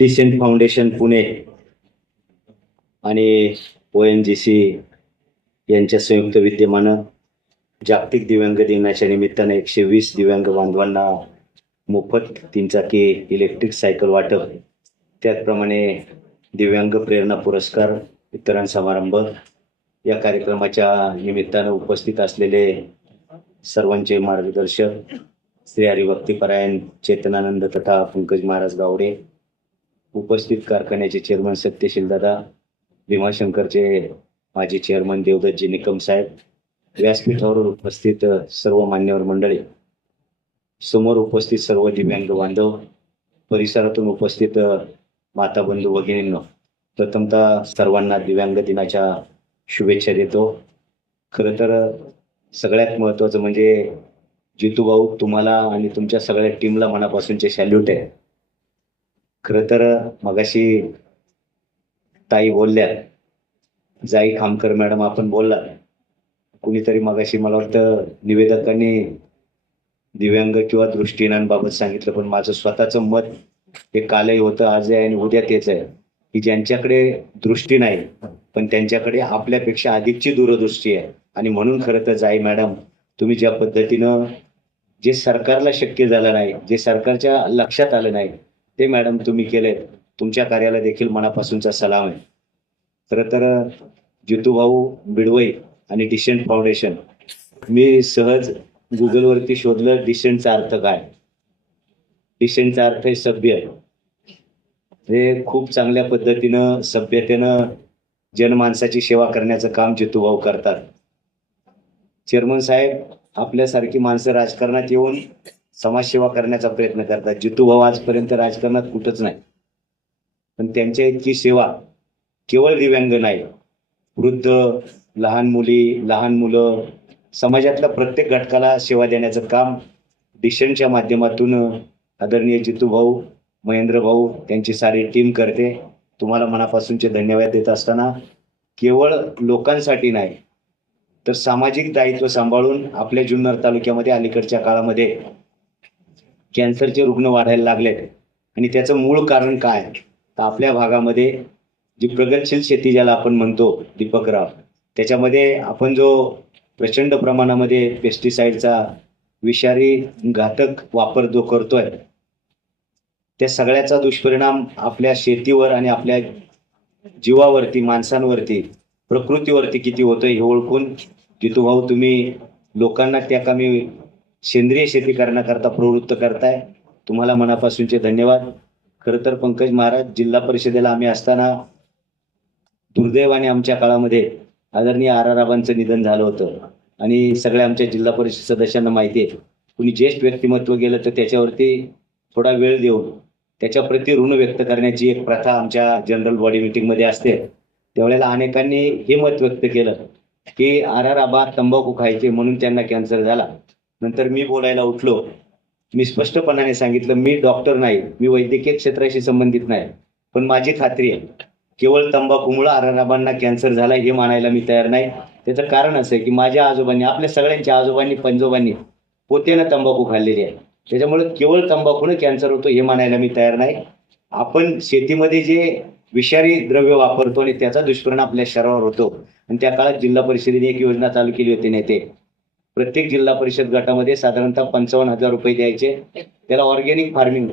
Decent foundation Pune आणि ओ N G C यांच्या संयुक्त विद्यमानं जागतिक दिव्यांग दिनाच्या निमित्तानं एकशे वीस दिव्यांग बांधवांना मोफत तीनचाकी इलेक्ट्रिक सायकल वाटप. त्याचप्रमाणे दिव्यांग प्रेरणा पुरस्कार वितरण समारंभ. या कार्यक्रमाच्या निमित्तानं उपस्थित असलेले सर्वांचे मार्गदर्शक श्री हरिभक्तीपरायण चेतनानंद तथा पंकज महाराज गावडे उपस्थित कारखान्याचे चेअरमन सत्यशील दादा भीमाशंकरचे माजी चेअरमन देवदत्तजी निकम साहेब व्यासपीठावर उपस्थित सर्व मान्यवर मंडळी समोर उपस्थित सर्व दिव्यांग बांधव परिसरातून उपस्थित माता बंधू भगिनींनो प्रथमतः सर्वांना दिव्यांग दिनाच्या शुभेच्छा देतो. खरं तर सगळ्यात महत्त्वाचं म्हणजे जितू भाऊ तुम्हाला आणि तुमच्या सगळ्या टीमला मनापासूनचे सॅल्यूट आहे. खरं तर मगाशी ताई बोलल्या जाई खामकर मॅडम आपण बोलला कुणीतरी मगाशी मला वाटतं निवेदकांनी दिव्यांग किंवा दृष्टीनांबाबत सांगितलं पण माझं स्वतःचं मत हे कालही होतं आज आहे आणि उद्या तेच आहे की ज्यांच्याकडे दृष्टी नाही पण त्यांच्याकडे आपल्यापेक्षा अधिकची दूरदृष्टी आहे. आणि म्हणून खरं तर जाई मॅडम तुम्ही ज्या पद्धतीनं जे सरकारला शक्य झालं नाही जे सरकारच्या लक्षात आलं नाही ते मॅडम तुम्ही केले तुमच्या कार्याला देखील मनापासूनचा सलाम आहे. खरं तर जितूभाऊ बिडवई आणि डिसेंट फाउंडेशन मी सहज गुगलवरती शोधलं डिसेंटचा अर्थ काय? डिसेंटचा अर्थ आहे सभ्य हे खूप चांगल्या पद्धतीनं सभ्यतेनं जनमानसाची सेवा करण्याचं काम जितूभाऊ करतात. चेअरमन साहेब आपल्यासारखी माणसं राजकारणात येऊन समाजसेवा करण्याचा प्रयत्न करतात. जितू भाऊ आजपर्यंत राजकारणात कुठंच नाही. पण त्यांच्या इतकी सेवा केवळ दिव्यांग नाही. वृद्ध लहान मुली लहान मुलं समाजातल्या प्रत्येक घटकाला सेवा देण्याचं काम डिशनच्या माध्यमातून आदरणीय जितू भाऊ महेंद्र भाऊ त्यांची सारी टीम करते. तुम्हाला मनापासूनचे धन्यवाद देत असताना केवळ लोकांसाठी नाही तर सामाजिक दायित्व सांभाळून आपल्या जुन्नर तालुक्यामध्ये अलीकडच्या काळामध्ये कॅन्सरचे रुग्ण वाढायला लागलेत. आणि त्याचं मूळ कारण काय? तर आपल्या भागामध्ये जी प्रगतशील शेती ज्याला आपण म्हणतो दीपकराव त्याच्यामध्ये आपण जो प्रचंड प्रमाणामध्ये पेस्टिसाईडचा विषारी घातक वापर जो करतोय त्या सगळ्याचा दुष्परिणाम आपल्या शेतीवर आणि आपल्या जीवावरती माणसांवरती प्रकृतीवरती किती होतोय हे ओळखून जितू भाऊ तुम्ही लोकांना त्या कामी सेंद्रिय शेती करण्याकरता प्रवृत्त करताय. तुम्हाला मनापासूनचे धन्यवाद. खरं तर पंकज महाराज जिल्हा परिषदेला आम्ही असताना दुर्दैवाने आमच्या काळामध्ये आदरणीय आर आर आबांचं निधन झालं होतं. आणि सगळ्या आमच्या जिल्हा परिषद सदस्यांना माहिती आहे. कुणी ज्येष्ठ व्यक्तिमत्व गेलं तर त्याच्यावरती थोडा वेळ देऊन त्याच्याप्रती ऋण व्यक्त करण्याची एक प्रथा आमच्या जनरल बॉडी मिटिंगमध्ये असते. त्यावेळेला अनेकांनी हे मत व्यक्त केलं की आर आर आबा तंबाखू खायचे म्हणून त्यांना कॅन्सर झाला. नंतर मी बोलायला उठलो. मी स्पष्टपणाने सांगितलं मी डॉक्टर नाही मी वैद्यकीय क्षेत्राशी संबंधित नाही पण माझी खात्री आहे. केवळ तंबाखूमुळे आर कॅन्सर झाला हे मानायला मी तयार नाही. त्याचं कारण असं आहे की माझ्या आजोबांनी आपल्या सगळ्यांच्या आजोबांनी पंजोबांनी पोत्यानं तंबाखू खाल्लेली आहे. त्याच्यामुळे केवळ तंबाखूनं कॅन्सर होतो हे मानायला मी तयार नाही. आपण शेतीमध्ये जे विषारी द्रव्य वापरतो आणि त्याचा दुष्परिणाम आपल्या शरीरावर होतो. आणि त्या काळात जिल्हा परिषदेने एक योजना चालू केली होती नेते. प्रत्येक जिल्हा परिषद गटामध्ये साधारणतः पंचावन्न हजार रुपये द्यायचे. त्याला ऑर्गॅनिक फार्मिंग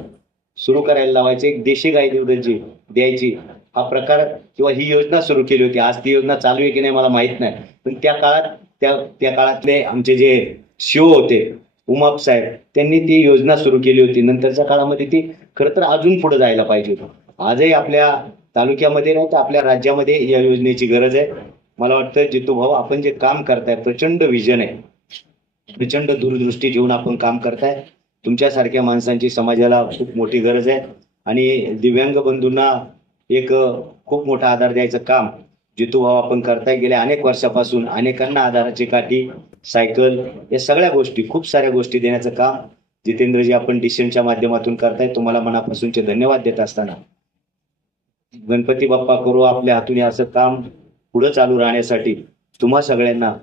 सुरू करायला लावायचे. एक देशी गाय देवदत्तजी द्यायची. हा प्रकार किंवा ही योजना सुरू केली होती. आज ती योजना चालू आहे की नाही मला माहीत नाही. पण त्या काळात त्या त्या काळातले आमचे जे शिव होते उमाप साहेब त्यांनी ती योजना सुरू केली होती. नंतरच्या काळामध्ये ती खरं तर अजून पुढे जायला पाहिजे होतं. आजही आपल्या तालुक्यामध्ये नाही तर आपल्या राज्यामध्ये या योजनेची गरज आहे. मला वाटतं जितू भाऊ आपण जे काम करताय प्रचंड विजन आहे. प्रचंड दूरदृष्टी घेऊन आपण काम करताय. तुमच्यासारख्या माणसांची समाजाला खूप मोठी गरज आहे. आणि दिव्यांग बंधूंना एक खूप मोठा आधार द्यायचं काम जितू भाऊ आपण करताय. गेल्या अनेक वर्षापासून अनेकांना आधाराची काठी सायकल या सगळ्या गोष्टी खूप साऱ्या गोष्टी देण्याचं काम जितेंद्रजी आपण डिसेंटच्या माध्यमातून करताय. तुम्हाला मनापासूनचे धन्यवाद देत असताना. गणपती बाप्पा करू आपल्या हातून असं काम पुढं चालू राहण्यासाठी तुम्हा सगळ्यांना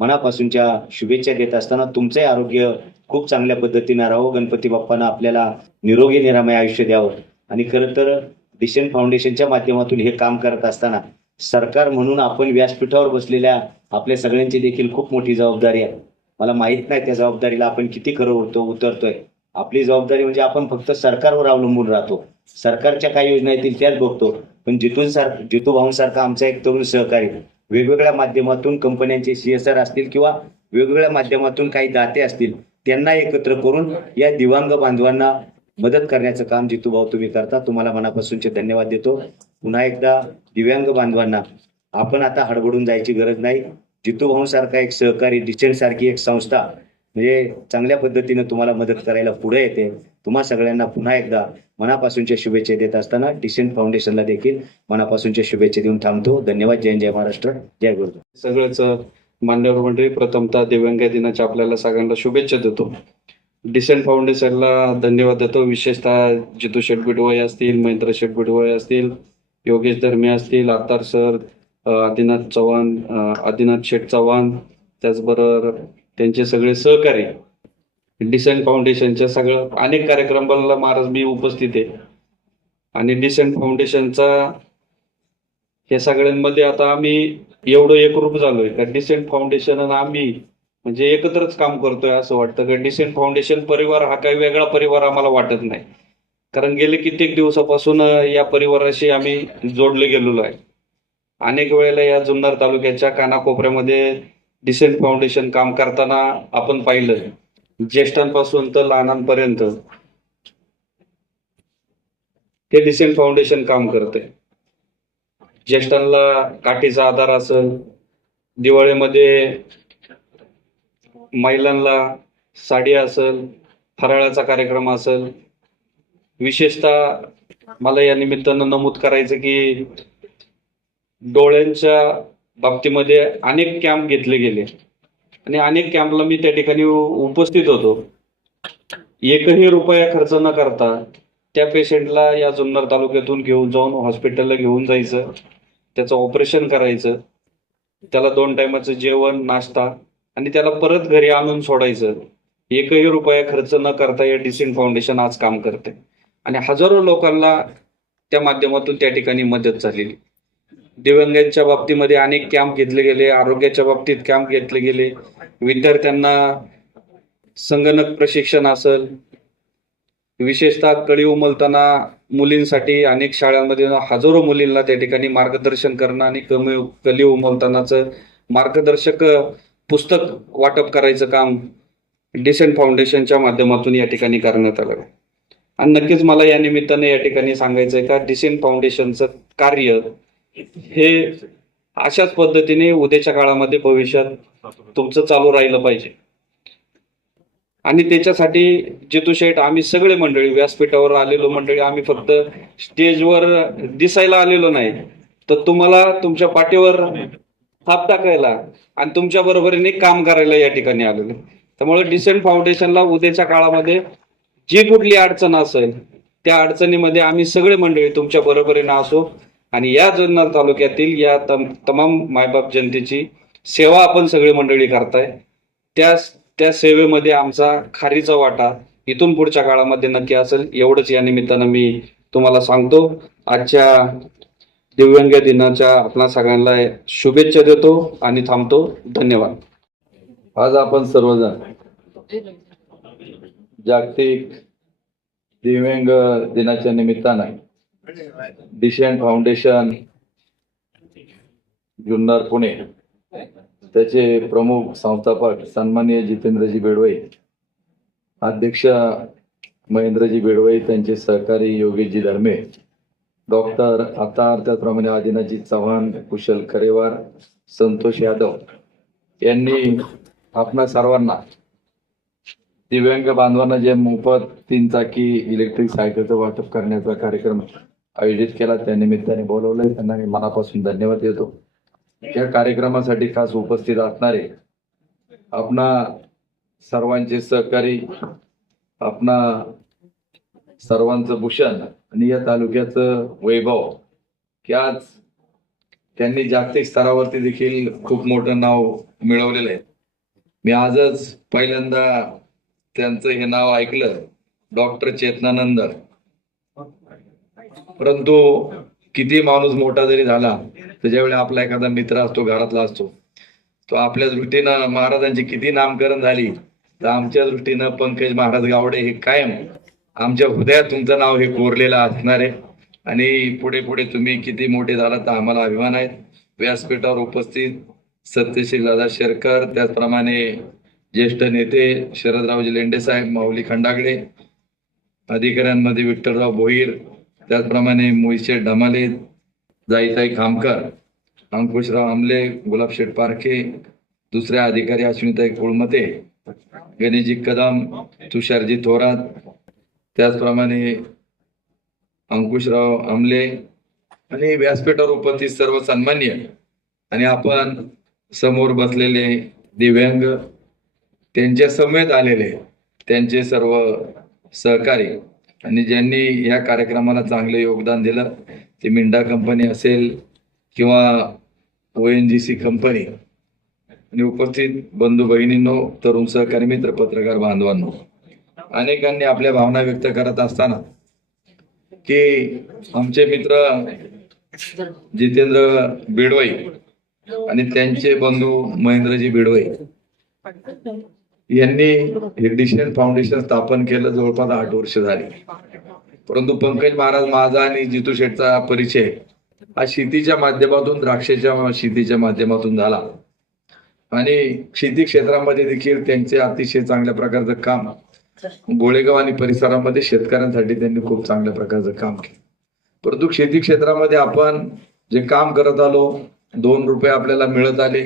मनापासूनच्या शुभेच्छा देत असताना तुमचंही आरोग्य खूप चांगल्या पद्धतीनं राहावं गणपती बाप्पानं आपल्याला निरोगी निरामय आयुष्य द्यावं. आणि खरं तर दिशन फाउंडेशनच्या माध्यमातून हे काम करत असताना सरकार म्हणून आपण व्यासपीठावर बसलेल्या आपल्या सगळ्यांची देखील खूप मोठी जबाबदारी आहे. मला माहीत नाही त्या जबाबदारीला आपण किती खरं उरतो उतरतोय. आपली जबाबदारी म्हणजे आपण फक्त सरकारवर अवलंबून राहतो. सरकारच्या काय योजना येतील त्याच बघतो. पण जिथून सार जितू भाऊंसारखा आमचा एक तरुण सहकारी वेगवेगळ्या माध्यमातून कंपन्यांचे सीएसआर आर असतील किंवा वेगवेगळ्या माध्यमातून काही दाते असतील त्यांना एकत्र करून या दिव्यांग बांधवांना मदत करण्याचं काम जितू भाऊ तुम्ही करता तुम्हाला मनापासूनचे धन्यवाद देतो. पुन्हा एकदा दिव्यांग बांधवांना आपण आता हडबडून जायची गरज नाही. जितू भाऊ सारखा एक सहकारी डिसेंट सारखी एक संस्था म्हणजे चांगल्या पद्धतीनं तुम्हाला मदत करायला पुढे येते. तुम्हा सगळ्यांना पुन्हा एकदा मनापासूनच्या शुभेच्छा देत असताना डिसेंट फाउंडेशनला देखील मनापासूनच्या शुभेच्छा देऊन थांबतो. धन्यवाद. जय जय महाराष्ट्र. जय गुरु सगळंच मान्यवर मंडळी प्रथमतः दिव्यांग दिनाच्या आपल्याला सगळ्यांना शुभेच्छा देतो. डिसेंट फाउंडेशनला धन्यवाद देतो. विशेषतः जितू शेठ असतील महेंद्र शेठ असतील योगेश धर्मे असतील आतार सर आदिनाथ चव्हाण आदिनाथ शेठ चव्हाण त्याचबरोबर त्यांचे सगळे सहकारी डिसेंट फाउंडेशनच्या सगळं अनेक कार्यक्रमाला महाराज मी उपस्थित आहे. आणि डिसेंट फाउंडेशनचा या सगळ्यांमध्ये आता आम्ही एवढं एकरूप झालोय का डिसेंट फाउंडेशन आणि आम्ही म्हणजे एकत्रच काम करतोय असं वाटतं. का डिसेंट फाउंडेशन परिवार हा काही वेगळा परिवार आम्हाला वाटत नाही. कारण गेले कित्येक दिवसापासून या परिवाराशी आम्ही जोडले गेलेलो आहे. अनेक वेळेला या जुन्नर तालुक्याच्या कानाकोपऱ्यामध्ये डिसेंट फाउंडेशन काम करताना आपण पाहिलं ज्येष्ठांपासून तर लहानांपर्यंत हे डिसेंट फाउंडेशन काम करते ज्येष्ठांना काठीचा आधार असेल दिवाळीमध्ये महिलांना साडी असेल फराळाचा कार्यक्रम असेल विशेषतः मला या निमित्तानं नमूद करायचं की डोळ्यांच्या बाबतीमध्ये अनेक कॅम्प घेतले गेले. आणि अनेक कॅम्पला मी त्या ठिकाणी उपस्थित होतो. एकही रुपया खर्च न करता त्या पेशंटला या जुन्नर तालुक्यातून घेऊन जाऊन हॉस्पिटलला घेऊन जायचं. त्याचं ऑपरेशन करायचं. त्याला दोन टायमाचं जेवण नाश्ता आणि त्याला परत घरी आणून सोडायचं. एकही रुपया खर्च न करता या डिसिन फाउंडेशन आज काम करते आणि हजारो लोकांना त्या माध्यमातून त्या ठिकाणी मदत झालेली. दिव्यांगांच्या बाबतीमध्ये अनेक कॅम्प घेतले गेले आरोग्याच्या बाबतीत कॅम्प घेतले गेले. विद्यार्थ्यांना संगणक प्रशिक्षण असेल. विशेषतः कळी उमलताना मुलींसाठी अनेक शाळांमध्ये हजारो मुलींना त्या ठिकाणी मार्गदर्शन करणं आणि कमी कली उमलतानाचं मार्गदर्शक पुस्तक वाटप करायचं काम डिसेंट फाउंडेशनच्या माध्यमातून या ठिकाणी करण्यात आलं आणि नक्कीच मला या निमित्ताने या ठिकाणी सांगायचं आहे का डिसेंट फाउंडेशनचं कार्य हे अशाच पद्धतीने उद्याच्या काळामध्ये भविष्यात तुमचं चालू राहिलं पाहिजे. आणि त्याच्यासाठी जितू शेठ आम्ही सगळे मंडळी व्यासपीठावर आलेलो मंडळी आम्ही फक्त स्टेजवर दिसायला आलेलो नाही. तर तुम्हाला तुमच्या पाठीवर हात टाकायला आणि तुमच्या बरोबरीने काम करायला या ठिकाणी आलेलो. त्यामुळे डिसेंट फाउंडेशनला उद्याच्या काळामध्ये जी कुठली अडचण असेल त्या अडचणीमध्ये आम्ही सगळे मंडळी तुमच्या बरोबरीने असो. आणि या जुन्नर तालुक्यातील या तम तमाम मायबाप जनतेची सेवा आपण सगळी मंडळी करताय. त्या त्या सेवेमध्ये आमचा खारीचा वाटा इथून पुढच्या काळामध्ये नक्की असेल एवढंच या निमित्तानं मी तुम्हाला सांगतो. आजच्या दिव्यांग दिनाच्या आपल्या सगळ्यांना शुभेच्छा देतो आणि थांबतो. धन्यवाद. आज आपण सर्वजण जागतिक दिव्यांग दिनाच्या निमित्तानं डिशियन फाउंडेशन जुन्नर पुणे त्याचे प्रमुख संस्थापक सन्माननीय जितेंद्रजी बेडवई अध्यक्ष महेंद्रजी बेडवई त्यांचे सहकारी योगेशजी धर्मे डॉक्टर आता त्याचप्रमाणे आदिनाथजी चव्हाण कुशल खरेवार संतोष यादव यांनी आपणा सर्वांना दिव्यांग बांधवांना जे मोफत तीन चाकी इलेक्ट्रिक सायकलचं वाटप करण्याचा कार्यक्रम आयोजित केला. त्या निमित्ताने बोलवलंय. त्यांना मी मनापासून धन्यवाद देतो. या कार्यक्रमासाठी खास उपस्थित असणारे आपणा सर्वांचे सहकारी आपणा सर्वांचं भूषण आणि या तालुक्याचं वैभव की आज त्यांनी जागतिक स्तरावरती देखील खूप मोठं नाव मिळवलेलं आहे. मी आजच पहिल्यांदा त्यांचं हे नाव ऐकलं. डॉक्टर चेतनानंद. परंतु किती माणूस मोठा जरी झाला त्याच्यावेळी आपला एखादा मित्र असतो घरातला असतो तो आपल्या दृष्टीनं महाराजांची किती नामकरण झाली तर आमच्या दृष्टीनं पंकज महाराज गावडे हे कायम आमच्या हृदयात तुमचं नाव हे कोरलेलं असणार. आहे आणि पुढे पुढे तुम्ही किती मोठे झाला तर आम्हाला अभिमान आहे. व्यासपीठावर उपस्थित सत्यशील दादा शेरकर त्याचप्रमाणे ज्येष्ठ नेते शरदरावजी लेंडे साहेब माऊली खंडागडे अधिकाऱ्यांमध्ये विठ्ठलराव भोईर त्याचप्रमाणे मोहिशेठ डमाले जाईताई खामकर अंकुशराव आमले गुलाबशेठ पारखे दुसरे अधिकारी अश्विनीताई कुळमते गणेशजी कदम तुषारजी थोरात त्याचप्रमाणे अंकुशराव आमले आणि व्यासपीठावर उपस्थित सर्व सन्मान्य आणि आपण समोर बसलेले दिव्यांग त्यांच्या समेत आलेले त्यांचे सर्व सहकारी आणि ज्यांनी या कार्यक्रमाला चांगलं योगदान दिलं ते मिंडा कंपनी असेल किंवा O N G C company आणि उपस्थित बंधू भगिनींनो तरुण सहकारी मित्र पत्रकार बांधवांनो अनेकांनी आपल्या भावना व्यक्त करत असताना की आमचे मित्र जितेंद्र बिडवई आणि त्यांचे बंधू महेंद्रजी बिडवई यांनी हे फाउंडेशन स्थापन केलं जवळपास आठ वर्ष झाली. परंतु पंकज महाराज माझा आणि जितू शेठचा परिचय हा शेतीच्या माध्यमातून द्राक्षाच्या शेतीच्या माध्यमातून झाला. आणि शेती क्षेत्रामध्ये देखील त्यांचे अतिशय चांगल्या प्रकारचं काम गोळेगाव आणि परिसरामध्ये शेतकऱ्यांसाठी त्यांनी खूप चांगल्या प्रकारचं काम केलं. परंतु शेती क्षेत्रामध्ये आपण जे काम करत आलो दोन रुपये आपल्याला मिळत आले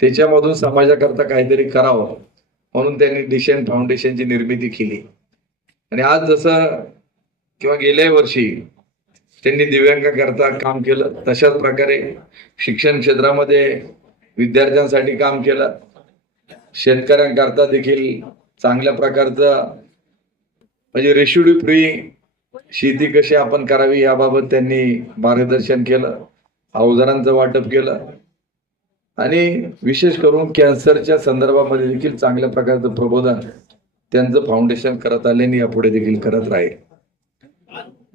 त्याच्यामधून समाजाकरता काहीतरी करावं. म्हणून त्यांनी डिशन फाउंडेशनची निर्मिती केली. आणि आज जसं किंवा गेल्या वर्षी त्यांनी दिव्यांगाकरता काम केलं तशाच प्रकारे शिक्षण क्षेत्रामध्ये विद्यार्थ्यांसाठी काम केलं. शेतकऱ्यांकरता देखील चांगल्या प्रकारचं म्हणजे रेशिड्यू फ्री शेती कशी आपण करावी याबाबत त्यांनी मार्गदर्शन केलं. अवजारांचं वाटप केलं. आणि विशेष करून कॅन्सरच्या संदर्भामध्ये देखील चांगल्या प्रकारचं प्रबोधन त्यांचं फाउंडेशन करत आले आणि यापुढे देखील करत राहील.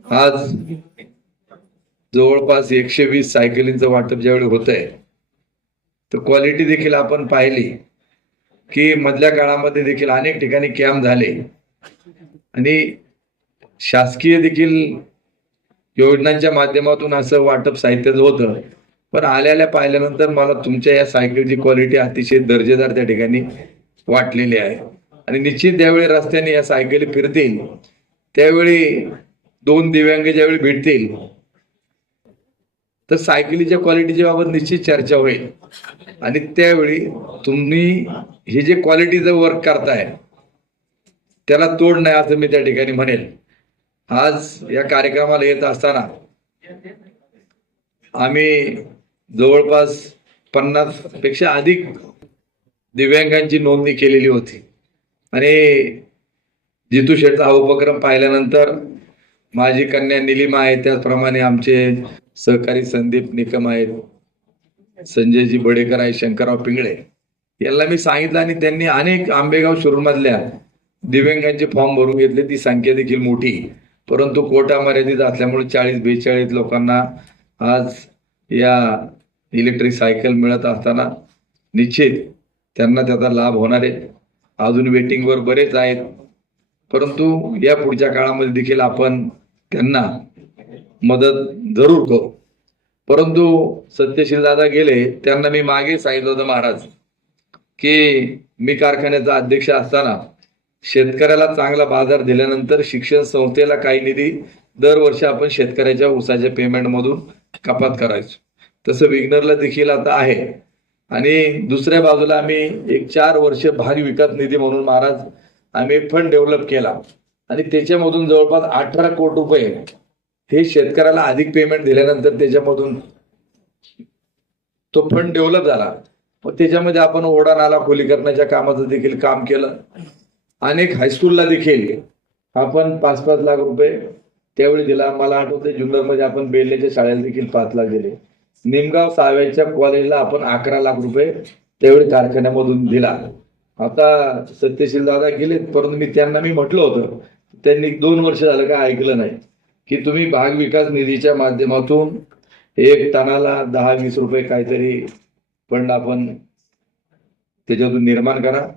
आज जवळपास एकशे वीस सायकलींचं वाटप ज्यावेळी होत आहे तर क्वालिटी देखील आपण पाहिली की मधल्या काळामध्ये देखील अनेक ठिकाणी कॅम्प झाले. आणि शासकीय देखील योजनांच्या माध्यमातून असं वाटप साहित्याचं होतं. पण आल्याला पाहिल्यानंतर मला तुमच्या या सायकलची क्वालिटी अतिशय दर्जेदार त्या ठिकाणी वाटलेली आहे. आणि निश्चित ज्यावेळी रस्त्याने या सायकली फिरतील त्यावेळी दोन दिव्यांग ज्यावेळी भेटतील तर सायकलीच्या क्वालिटीच्या बाबत निश्चित चर्चा होईल. आणि त्यावेळी तुम्ही हे जे क्वालिटीचं वर्क करताय त्याला तोड नाही असं मी त्या ठिकाणी म्हणेल. आज या कार्यक्रमाला येत असताना आम्ही जवळपास पन्नासपेक्षा अधिक दिव्यांगांची नोंदणी केलेली होती. आणि जितू शेठचा हा उपक्रम पाहिल्यानंतर माझी कन्या निलिमा आहे त्याचप्रमाणे आमचे सहकारी संदीप निकम आहेत संजयजी बडेकर आहे शंकरराव पिंगळे. यांना मी सांगितलं आणि त्यांनी अनेक आंबेगाव शिरूरमधल्या दिव्यांगांचे फॉर्म भरून घेतले. ती संख्या देखील मोठी. परंतु कोटा मर्यादित असल्यामुळे चाळीस बेचाळीस लोकांना आज या इलेक्ट्रिक सायकल मिळत असताना निश्चित त्यांना त्याचा लाभ होणार आहे. अजून वेटिंगवर बरेच आहेत. परंतु या पुढच्या काळामध्ये देखील आपण त्यांना मदत जरूर करू. परंतु सत्यशील दादा गेले त्यांना मी मागे सांगितलं होतं महाराज की मी कारखान्याचा अध्यक्ष असताना शेतकऱ्याला चांगला बाजार दिल्यानंतर शिक्षण संस्थेला काही निधी दरवर्षी आपण शेतकऱ्याच्या ऊसाच्या पेमेंटमधून कपात करायचो. तसं विग्नरला देखील आता आहे. आणि दुसऱ्या बाजूला आम्ही एक चार वर्ष भाग विकास निधी म्हणून महाराज आम्ही एक फंड डेव्हलप केला. आणि त्याच्यामधून जवळपास अठरा कोटी रुपये हे शेतकऱ्याला अधिक पेमेंट दिल्यानंतर त्याच्यामधून तो फंड डेव्हलप झाला. मग त्याच्यामध्ये आपण ओढा नाला खोलीकरणाच्या कामाचं देखील काम केलं. अनेक हायस्कूलला देखील आपण पाच पाच लाख रुपये त्यावेळी दिला. मला आठवते जुन्नरमध्ये आपण बेल्ल्याच्या शाळेला देखील पाच लाख दिले. निमगाव साव्याच्या कॉलेजला आपण अकरा लाख रुपये त्यावेळी कारखान्यामधून दिला. आता सत्यशील दादा गेलेत परंतु मी त्यांना मी म्हटलं होतं त्यांनी दोन वर्ष झालं का ऐकलं नाही की तुम्ही भाग विकास निधीच्या माध्यमातून एक टनाला दहा वीस रुपये काहीतरी फंड आपण त्याच्यातून निर्माण करा.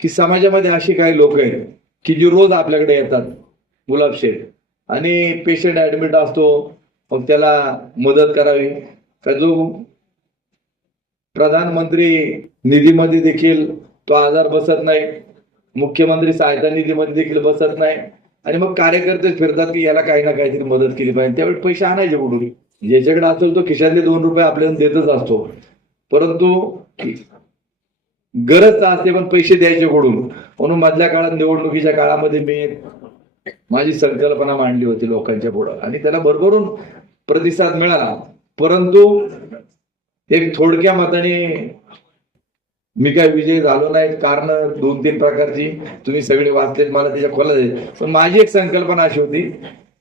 की समाजामध्ये अशी काही लोक आहेत की जी रोज आपल्याकडे येतात गुलाब शेठ आणि पेशंट ऍडमिट असतो मग त्याला मदत करावी. का जो प्रधानमंत्री निधीमध्ये देखील तो आजार बसत नाही. मुख्यमंत्री सहायता निधीमध्ये देखील बसत नाही. आणि मग कार्यकर्ते फिरतात की याला काही ना काहीतरी मदत केली पाहिजे. त्यावेळी पैसे आणायचे कुठून? ज्याच्याकडे असेल तो खिशातले दोन रुपये आपल्याला देतच असतो. परंतु गरज तर असते पण पैसे द्यायचे कुठून? म्हणून मधल्या काळात निवडणुकीच्या काळामध्ये मी माझी संकल्पना मांडली होती लोकांच्या पुढं. आणि त्याला भरभरून प्रतिसाद मिळाला. परंतु एक थोडक्या मताने मी काय विजय झालो नाही कारण दोन तीन प्रकारची तुम्ही सगळे वाचलेत मला त्याच्या खोला पण माझी एक संकल्पना अशी होती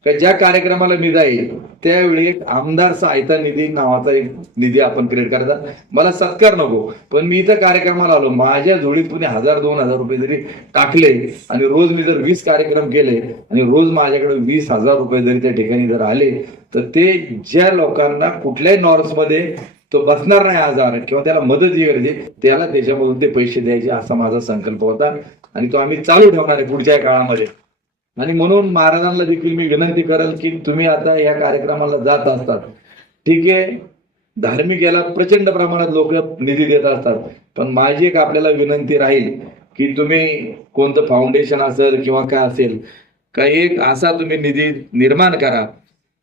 का ज्या कार्यक्रमाला मी जाईल त्यावेळी एक आमदार सहायता निधी नावाचा एक निधी आपण क्रिएट करायचा मला सत्कार नको पण मी इथं कार्यक्रमाला आलो. माझ्या जोडीत कुणी हजार दोन हजार रुपये जरी टाकले आणि रोज मी जर वीस कार्यक्रम केले आणि रोज माझ्याकडे वीस हजार रुपये जरी त्या ठिकाणी जर आले तर ते ज्या लोकांना कुठल्याही नॉर्म्समध्ये तो बसणार नाही आजार किंवा त्याला मदत जी गरजे त्याला त्याच्यामधून ते पैसे द्यायचे असा माझा संकल्प होता. आणि तो आम्ही चालू ठेवणार आहे पुढच्या काळामध्ये. आणि म्हणून महाराजांना देखील मी विनंती करेल की तुम्ही आता या कार्यक्रमाला जात असतात. ठीक आहे? धार्मिक याला प्रचंड प्रमाणात लोक निधी देत असतात. पण माझी एक आपल्याला विनंती राहील की तुम्ही कोणतं फाउंडेशन असेल किंवा काय असेल का एक असा तुम्ही निधी निर्माण करा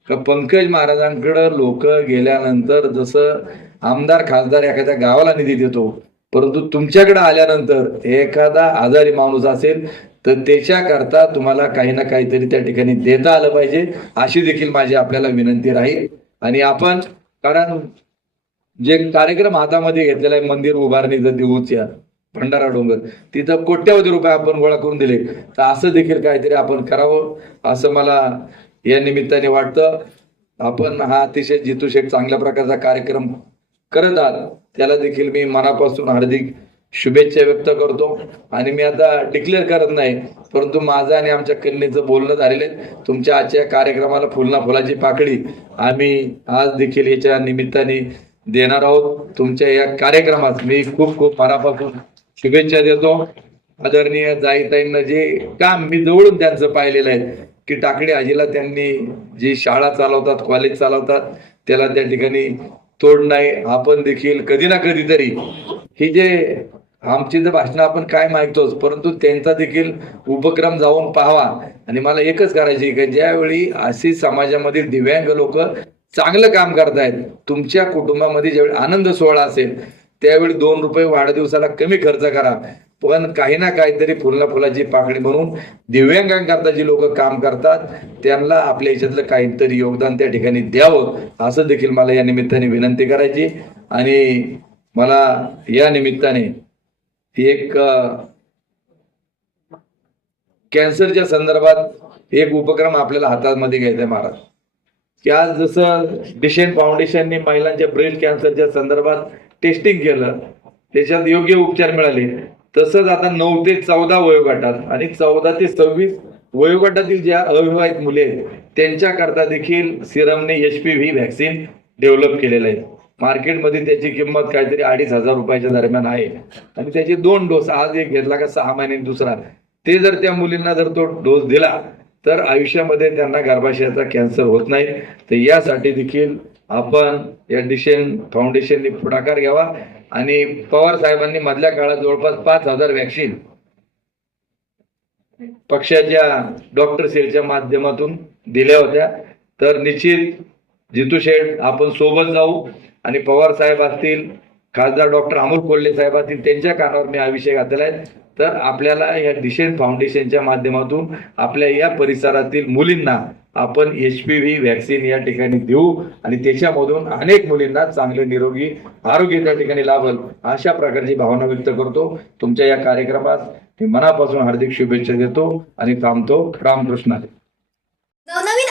का पंकज महाराजांकडं लोक गेल्यानंतर जसं आमदार खासदार एखाद्या गावाला निधी देतो परंतु तुमच्याकडे आल्यानंतर एखादा आजारी माणूस असेल तर त्याच्याकरता तुम्हाला काही ना काहीतरी त्या ठिकाणी देता आलं पाहिजे अशी देखील माझी आपल्याला विनंती राहील. आणि आपण कारण जे कार्यक्रम हातामध्ये घेतलेला आहे मंदिर उभारणीचं देऊच्या भंडारा डोंगर तिथं कोट्यावधी रुपये आपण गोळा करून दिले. तर असं देखील काहीतरी आपण करावं असं मला या निमित्ताने वाटतं. आपण हा अतिशय जितू शेठ चांगल्या प्रकारचा कार्यक्रम करत आहात त्याला देखील मी मनापासून हार्दिक शुभेच्छा व्यक्त करतो. आणि मी आता डिक्लेअर करत नाही परंतु माझं आणि आमच्या कन्येचं बोलणं झालेलं आहे. तुमच्या आजच्या कार्यक्रमाला फुलना फुलाची पाकळी आम्ही आज देखील याच्या निमित्ताने देणार आहोत. तुमच्या या कार्यक्रमात मी खूप खूप मनापासून शुभेच्छा देतो. आदरणीय जाईताईंना जे काम मी जवळून त्यांचं पाहिलेलं आहे की टाकडी आजीला त्यांनी जी शाळा चालवतात कॉलेज चालवतात त्याला त्या ठिकाणी तोड नाही. आपण देखील कधी ना कधीतरी ही जे आमची जर भाषणं आपण काय मागतोच परंतु त्यांचा देखील उपक्रम जाऊन पाहावा. आणि मला एकच करायची की ज्यावेळी अशी समाजामध्ये दिव्यांग लोक चांगलं काम करतायत तुमच्या कुटुंबामध्ये ज्यावेळी आनंद सोहळा असेल त्यावेळी दोन रुपये वाढदिवसाला कमी खर्च करा. पण काही ना काहीतरी फुलना फुलाची पाकळी म्हणून दिव्यांगांकरता जी लोक काम करतात त्यांना आपल्या याच्यातलं काहीतरी योगदान त्या ठिकाणी द्यावं असं देखील मला या निमित्ताने विनंती करायची. आणि मला या निमित्ताने एक कॅन्सरच्या संदर्भात एक उपक्रम आपल्याला हातामध्ये घ्यायचा आहे महाराज. की आज जसं डिशेन फाउंडेशनने महिलांच्या ब्रेस्ट कॅन्सरच्या संदर्भात टेस्टिंग केलं त्याच्यात योग्य उपचार मिळाले तसंच आता नऊ ते चौदा वयोगटात आणि चौदा ते सव्वीस वयोगटातील ज्या अविवाहित मुले आहेत त्यांच्याकरता देखील सिरमने H P V vaccine develop केलेलं आहे. मार्केटमध्ये त्याची किंमत काहीतरी अडीच हजार रुपयाच्या दरम्यान आहे. आणि त्याचे दोन डोस आज एक घेतला का सहा महिन्यांनी दुसरा ते जर त्या मुलींना जर तो डोस दिला तर आयुष्यामध्ये त्यांना गर्भाशयाचा कॅन्सर होत नाही. तर यासाठी देखील आपण या डिशन फाउंडेशनने पुढाकार घ्यावा. आणि पवार साहेबांनी मधल्या काळात जवळपास पाच हजार वॅक्सिन पक्षाच्या डॉक्टर सेलच्या माध्यमातून दिल्या होत्या. तर निश्चित जितू शेठ आपण सोबत जाऊ. आणि पवार साहेब असतील खासदार डॉक्टर अमोल कोल्हे साहेब असतील त्यांच्या कानावर मी हा विषय घातलेला आहे. तर आपल्याला या डिशेन फाउंडेशनच्या माध्यमातून आपल्या या परिसरातील मुलींना आपण एच पी व्ही व्हॅक्सिन या ठिकाणी देऊ आणि त्याच्यामधून अनेक मुलींना चांगले निरोगी आरोग्य त्या ठिकाणी लाभल अशा प्रकारची भावना व्यक्त करतो. तुमच्या या कार्यक्रमात मी मनापासून हार्दिक शुभेच्छा देतो आणि थांबतो. रामकृष्ण. नवनवीन